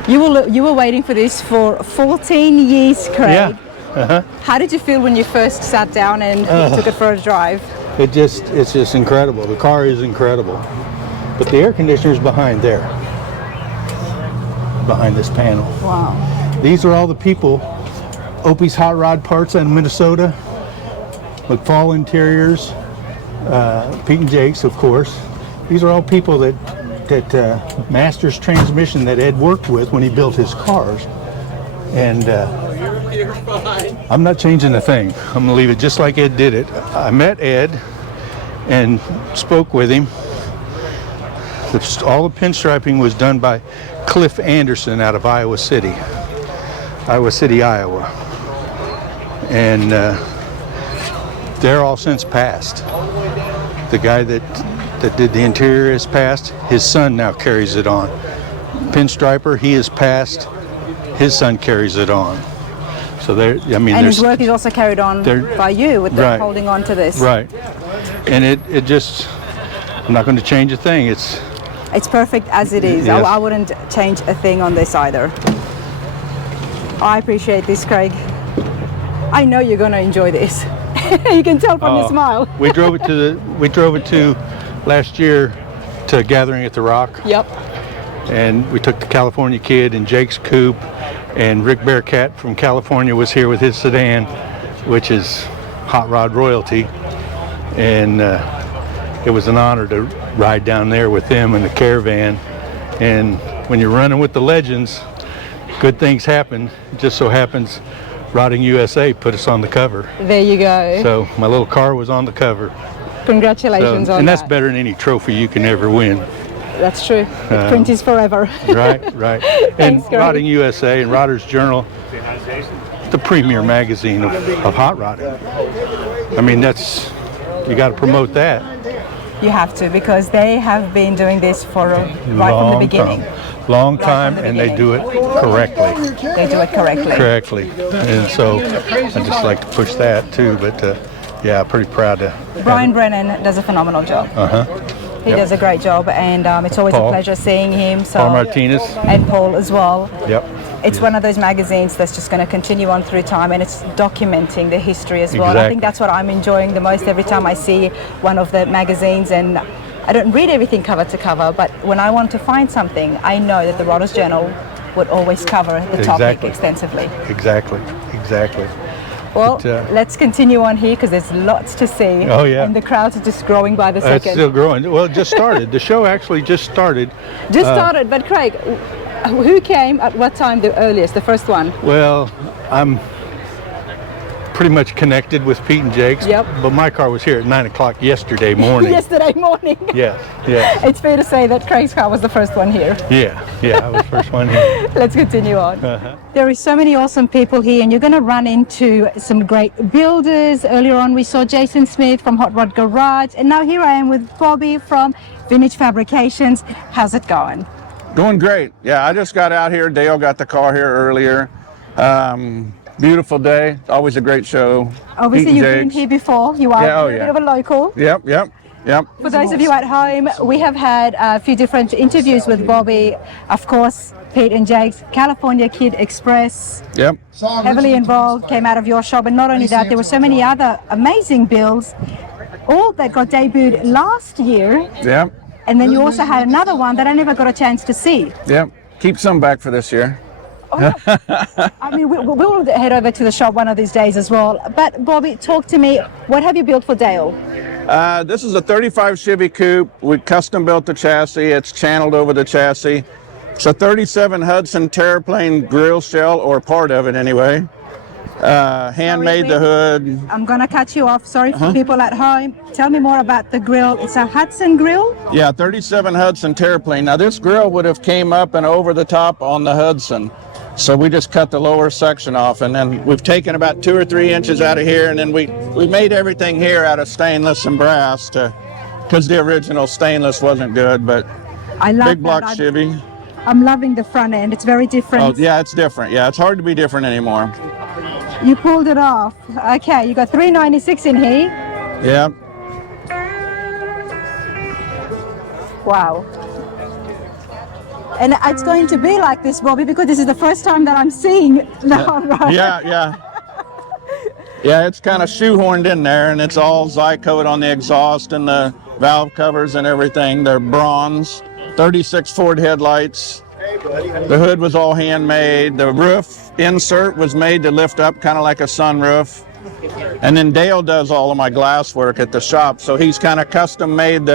You were waiting for this for 14 years, Craig. Yeah. Uh-huh. How did you feel when you first sat down and took it for a drive? It's just incredible. The car is incredible. But the air conditioner is behind there. Behind this panel. Wow. These are all the people, Opie's Hot Rod Parts out of Minnesota, McFall Interiors, Pete and Jake's, of course. These are all people that Masters Transmission that Ed worked with when he built his cars. And I'm not changing a thing. I'm going to leave it just like Ed did it. I met Ed and spoke with him. All the pinstriping was done by Cliff Anderson out of Iowa City, Iowa. And they're all since passed. The guy that did the interior has passed. His son now carries it on. Pinstriper, he has passed. His son carries it on. So there, I mean, and his work is also carried on by you with right, holding on to this. Right. And it just, I'm not going to change a thing. It's perfect as it is. Yes. I wouldn't change a thing on this either. I appreciate this, Craig. I know you're going to enjoy this. You can tell from your smile. we drove it to last year to Gathering at the Rock. Yep. And we took the California Kid and Jake's coupe, and Rick Bearcat from California was here with his sedan, which is hot rod royalty. And it was an honor to ride down there with them in the caravan. And when you're running with the legends, good things happen. It just so happens Rodding USA put us on the cover. There you go. So my little car was on the cover. Congratulations on that. And that's better than any trophy you can ever win. That's true. The print is forever. Right. And Thanks, Rodding USA and Rodder's Journal, the premier magazine of hot rodding. I mean, you got to promote that. You have to, because they have been doing this for right from the beginning. Long time, and they do it correctly. They do it correctly. Correctly. And so I just like to push that too, but yeah, pretty proud to. Brian Brennan does a phenomenal job. He does a great job, and it's always a pleasure seeing him. So, Paul Martinez. And Paul as well. Yep. It's one of those magazines that's just going to continue on through time, and it's documenting the history as well. Exactly. I think that's what I'm enjoying the most every time I see one of the magazines. And I don't read everything cover to cover, but when I want to find something, I know that the Rodders Journal would always cover the topic extensively. Exactly. Well, let's continue on here because there's lots to see. Oh, yeah. And the crowds are just growing by the second. It's still growing. Well, it just started. The show actually just started. But Craig, who came at what time the earliest, the first one? Well, I'm pretty much connected with Pete and Jake's. Yep. But my car was here at 9 o'clock yesterday morning. Yesterday morning. Yeah. It's fair to say that Craig's car was the first one here. Yeah, I was the first one here. Let's continue on. There is so many awesome people here, and you're going to run into some great builders. Earlier on, we saw Jason Smith from Hot Rod Garage, and now here I am with Bobby from Vintage Fabrications. How's it going? Going great. Yeah, I just got out here. Dale got the car here earlier. Beautiful day. Always a great show. Obviously, you've been here before. You are a bit of a local. Yep. For those of you at home, we have had a few different interviews with Bobby. Of course, Pete and Jake's California Kid Express. Yep. Heavily involved, came out of your shop. And not only that, there were so many other amazing builds, all that got debuted last year. Yep. And then you also had another one that I never got a chance to see. Yep. keep some back for this year. I mean, we'll head over to the shop one of these days as well. But Bobby, talk to me. What have you built for Dale? This is a 35 Chevy coupe. We custom built the chassis. It's channeled over the chassis. It's a 37 Hudson Terraplane grill shell, or part of it anyway. Handmade the hood. I'm going to cut you off. Sorry for people at home. Tell me more about the grill. It's a Hudson grill? Yeah, 37 Hudson Terraplane. Now this grill would have came up and over the top on the Hudson. So we just cut the lower section off, and then we've taken about 2 or 3 inches out of here, and then we made everything here out of stainless and brass because the original stainless wasn't good, but I love big block Chevy. I'm loving the front end. It's very different. Oh yeah, it's different. Yeah, it's hard to be different anymore. You pulled it off. Okay, you got 396 in here. Yeah. Wow. And it's going to be like this, Bobby, because this is the first time that I'm seeing the hot rod. Yeah. Yeah, it's kind of shoehorned in there, and it's all Zycoat on the exhaust and the valve covers and everything. They're bronze, 36 Ford headlights. The hood was all handmade. The roof insert was made to lift up kind of like a sunroof. And then Dale does all of my glass work at the shop, so he's kind of custom made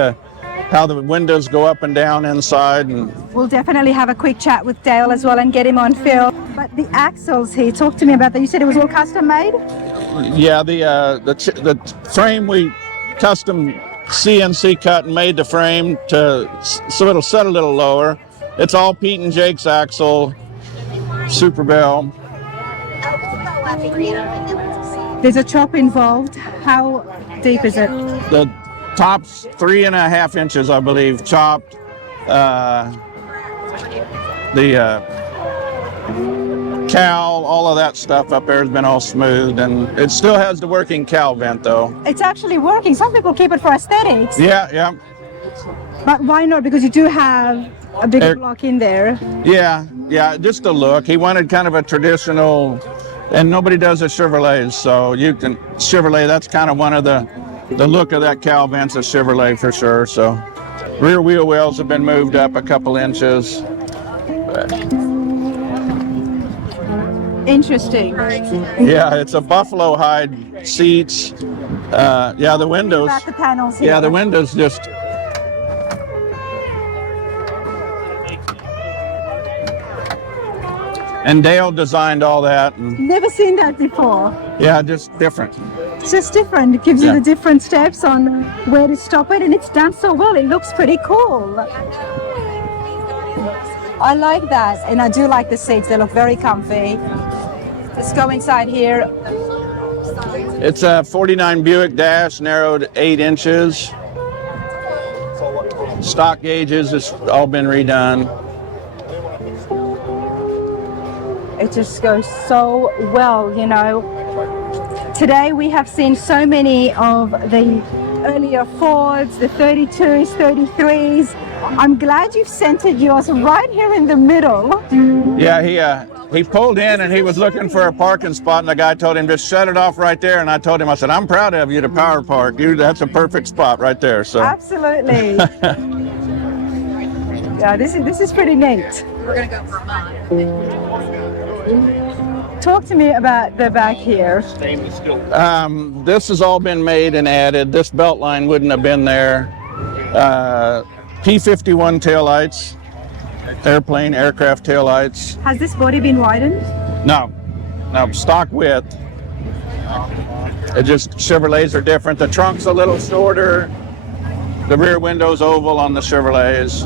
how the windows go up and down inside. And we'll definitely have a quick chat with Dale as well and get him on film. But the axles here, talk to me about that. You said it was all custom made? Yeah, the frame we custom CNC cut and made the frame so it'll set a little lower. It's all Pete and Jake's axle, Super Bell. There's a chop involved. How deep is it? The top's 3.5 inches, I believe, chopped. The cowl, all of that stuff up there has been all smoothed, and it still has the working cowl vent though. It's actually working. Some people keep it for aesthetics. Yeah. But why not? Because you do have a bigger block in there. Yeah, just a look. He wanted kind of a traditional, and nobody does a Chevrolet, so Chevrolet, that's kind of one of the look of that cowl vent's a Chevrolet for sure. So rear wheel wells have been moved up a couple inches. Interesting. Yeah, it's a buffalo hide seats. The windows. About the panels here. Yeah, the windows just. And Dale designed all that. Never seen that before. Yeah, just different. It's just different. It gives you the different steps on where to stop it, and it's done so well. It looks pretty cool. I like that, and I do like the seats. They look very comfy. Let's go inside here. It's a 49 Buick dash, narrowed 8 inches. Stock gauges, it's all been redone. It just goes so well, you know. Today we have seen so many of the earlier Fords, the 32s, 33s. I'm glad you've centered yours right here in the middle. Yeah, he pulled in and he was looking for a parking spot, and the guy told him just shut it off right there. And I told him, I said, I'm proud of you to power park. That's a perfect spot right there. So absolutely. Yeah, this is pretty neat. We're gonna go for a month. Talk to me about the back here. This has all been made and added. This belt line wouldn't have been there. P51 taillights, aircraft taillights. Has this body been widened? No, stock width. It just, Chevrolets are different. The trunk's a little shorter. The rear window's oval on the Chevrolets.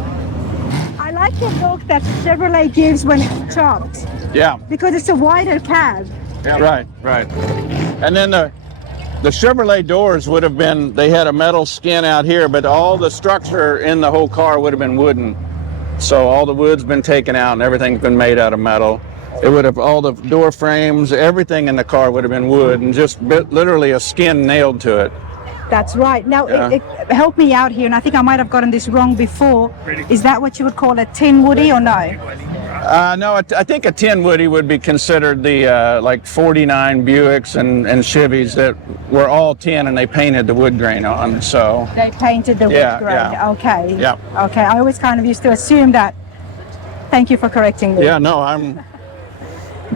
I like the look that Chevrolet gives when it's chopped. Yeah. Because it's a wider cab. Yeah, right. And then the Chevrolet doors would have been, they had a metal skin out here, but all the structure in the whole car would have been wooden. So all the wood's been taken out and everything's been made out of metal. It would have, all the door frames, everything in the car would have been wood and just literally a skin nailed to it. That's right. Now, it helped me out here, and I think I might have gotten this wrong before. Is that what you would call a tin woody or no? No, I think a tin woody would be considered the like 49 Buicks and Chevys that were all tin, and they painted the wood grain on. So they painted the wood grain. Yeah. Okay. Yeah. Okay. I always kind of used to assume that Thank you for correcting me. Yeah, no, I'm.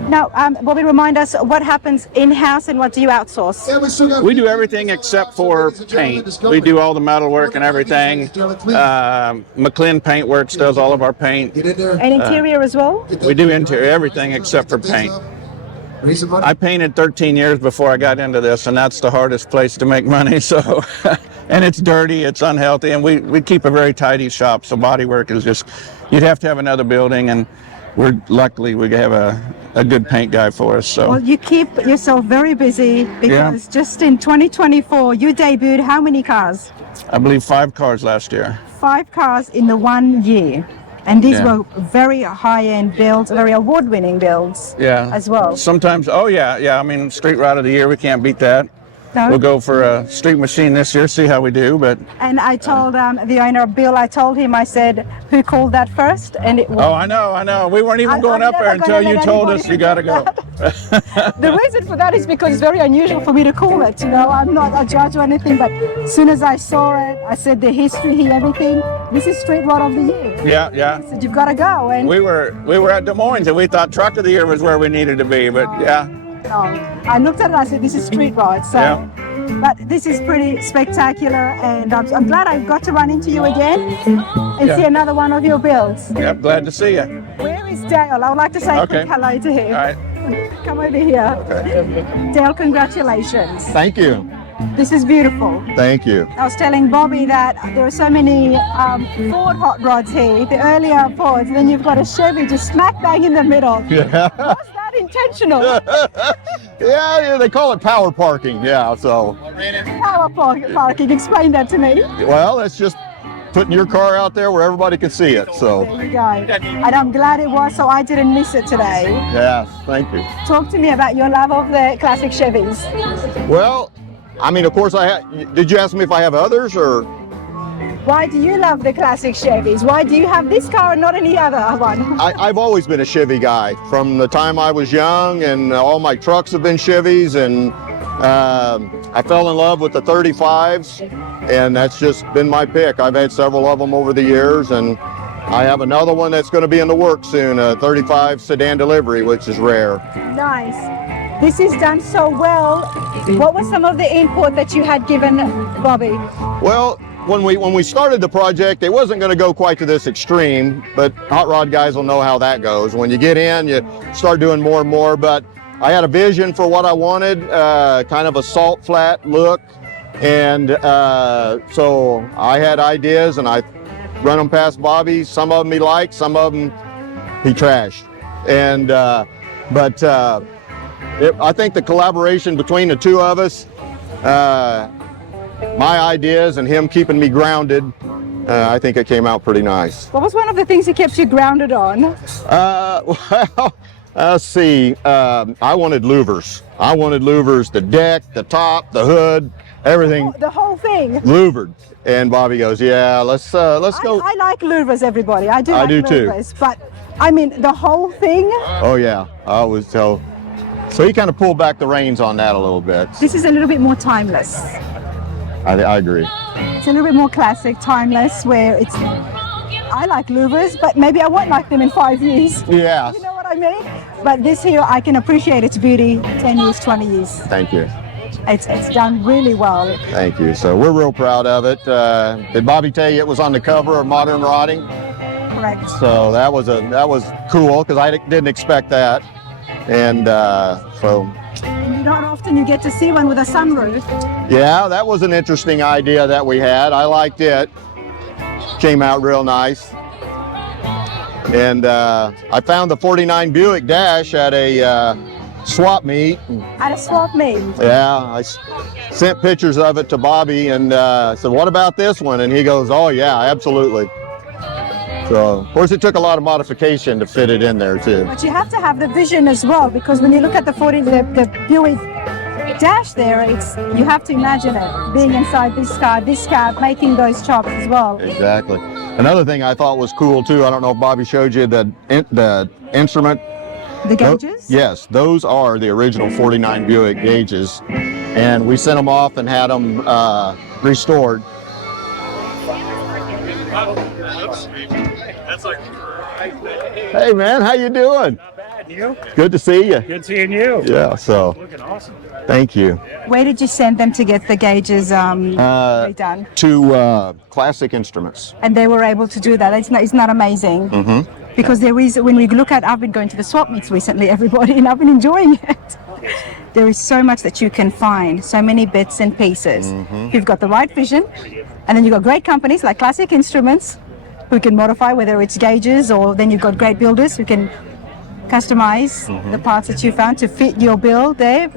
Now, Bobby, remind us what happens in-house and what do you outsource? We do everything except for paint. We do all the metal work and everything. McLean Paintworks does all of our paint. And interior as well? We do interior, everything except for paint. I painted 13 years before I got into this, and that's the hardest place to make money. So, and it's dirty, it's unhealthy, and we keep a very tidy shop. So body work is just, you'd have to have another building, and luckily we have a good paint guy for us. So. Well, you keep yourself very busy because just in 2024, you debuted how many cars? I believe 5 cars last year. 5 cars in the 1 year. And these were very high-end builds, very award-winning builds as well. Sometimes, I mean, Street Rod of the Year, we can't beat that. No. We'll go for a Street Machine this year, see how we do. But and I told the owner, Bill, I told him, I said, who called that first? And it was... Oh, I know. We weren't even going up there until you told us you got to go. The reason for that is because it's very unusual for me to call it. You know, I'm not a judge or anything, but as soon as I saw it, I said the history here, everything. This is Street Rod of the Year. Yeah. I said, you've got to go. And we were at Des Moines, and we thought Truck of the Year was where we needed to be, but I looked at it and I said, this is Street Rod. So, but this is pretty spectacular, and I'm glad I got to run into you again and see another one of your builds. Yeah, glad to see you. Where is Dale? I would like to say a quick hello to him. All right. Come over here. Okay. Dale, congratulations. Thank you. This is beautiful. Thank you. I was telling Bobby that there are so many Ford hot rods here, the earlier Fords, and then you've got a Chevy just smack bang in the middle. Yeah. Was that intentional? yeah, they call it power parking. Yeah, so. Power parking, explain that to me. Well, it's just putting your car out there where everybody can see it, so. There you go. And I'm glad it was, so I didn't miss it today. Yes, thank you. Talk to me about your love of the classic Chevys. Well, I mean, of course, did you ask me if I have others, or? Why do you love the classic Chevys? Why do you have this car and not any other one? I've always been a Chevy guy. From the time I was young, and all my trucks have been Chevys, and I fell in love with the 35s, and that's just been my pick. I've had several of them over the years, and I have another one that's going to be in the works soon, a 35 sedan delivery, which is rare. Nice. This is done so well. What was some of the input that you had given Bobby? Well, when we started the project, it wasn't going to go quite to this extreme, but hot rod guys will know how that goes. When you get in, you start doing more and more, but I had a vision for what I wanted, kind of a salt flat look, and so I had ideas, and I run them past Bobby. Some of them he liked, some of them he trashed. And I think the collaboration between the two of us, my ideas and him keeping me grounded, I think it came out pretty nice. What was one of the things he kept you grounded on? Well, let's see. I wanted louvers. I wanted louvers, the deck, the top, the hood, everything. The whole thing. Louvered. And Bobby goes, yeah, let's go. I like louvers, everybody. I do louvers, too. But I mean, the whole thing. Oh yeah, I always tell. So he kind of pulled back the reins on that a little bit. This is a little bit more timeless. I agree. It's a little bit more classic, timeless, where it's, I like louvers, but maybe I won't like them in 5 years. Yeah. You know what I mean? But this here, I can appreciate its beauty 10 years, 20 years. Thank you. It's done really well. Thank you. So we're real proud of it. Did Bobby tell you it was on the cover of Modern Rotting? Correct. So that was cool, because I didn't expect that. And so. Not often you get to see one with a sunroof. Yeah, that was an interesting idea that we had. I liked it. Came out real nice. And I found the 49 Buick dash at a swap meet. At a swap meet? Yeah, I sent pictures of it to Bobby and said, what about this one? And he goes, oh yeah, absolutely. So, of course, it took a lot of modification to fit it in there too. But you have to have the vision as well, because when you look at the Buick dash there, you have to imagine it being inside this car, making those chops as well. Exactly. Another thing I thought was cool too, I don't know if Bobby showed you the instrument. The gauges? Yes, those are the original 49 Buick gauges, and we sent them off and had them restored. Hey man, how you doing? You? Good to see you. Good seeing you. Yeah, so. Looking awesome. Thank you. Where did you send them to get the gauges redone? To Classic Instruments. And they were able to do that. Isn't that amazing? Mm-hmm. Because there is, when we look at, I've been going to the swap meets recently, everybody, and I've been enjoying it. There is so much that you can find, so many bits and pieces. Mm-hmm. You've got the right vision, and then you've got great companies like Classic Instruments who can modify, whether it's gauges, or then you've got great builders who can customize the parts that you found to fit your build, Dave.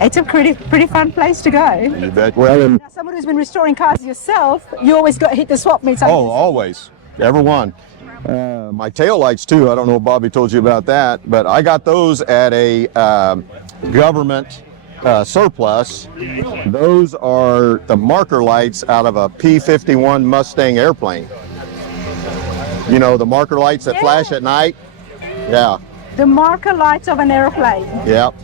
It's a pretty fun place to go. You bet. Well, Now, someone who's been restoring cars yourself, you always got to hit the swap meets. oh, always. Every one. My tail lights too. I don't know if Bobby told you about that, but I got those at a government surplus. Those are the marker lights out of a P-51 Mustang airplane. You know, the marker lights that flash at night? Yeah. The marker lights of an airplane. Yep.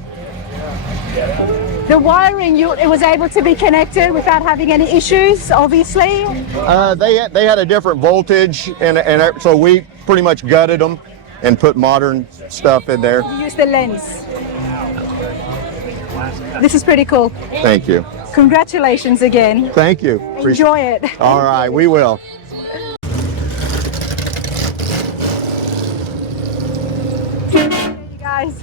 The wiring, it was able to be connected without having any issues, obviously. They had a different voltage, and so we pretty much gutted them and put modern stuff in there. You use the lens. This is pretty cool. Thank you. Congratulations again. Thank you. Enjoy it. All right, we will. You guys.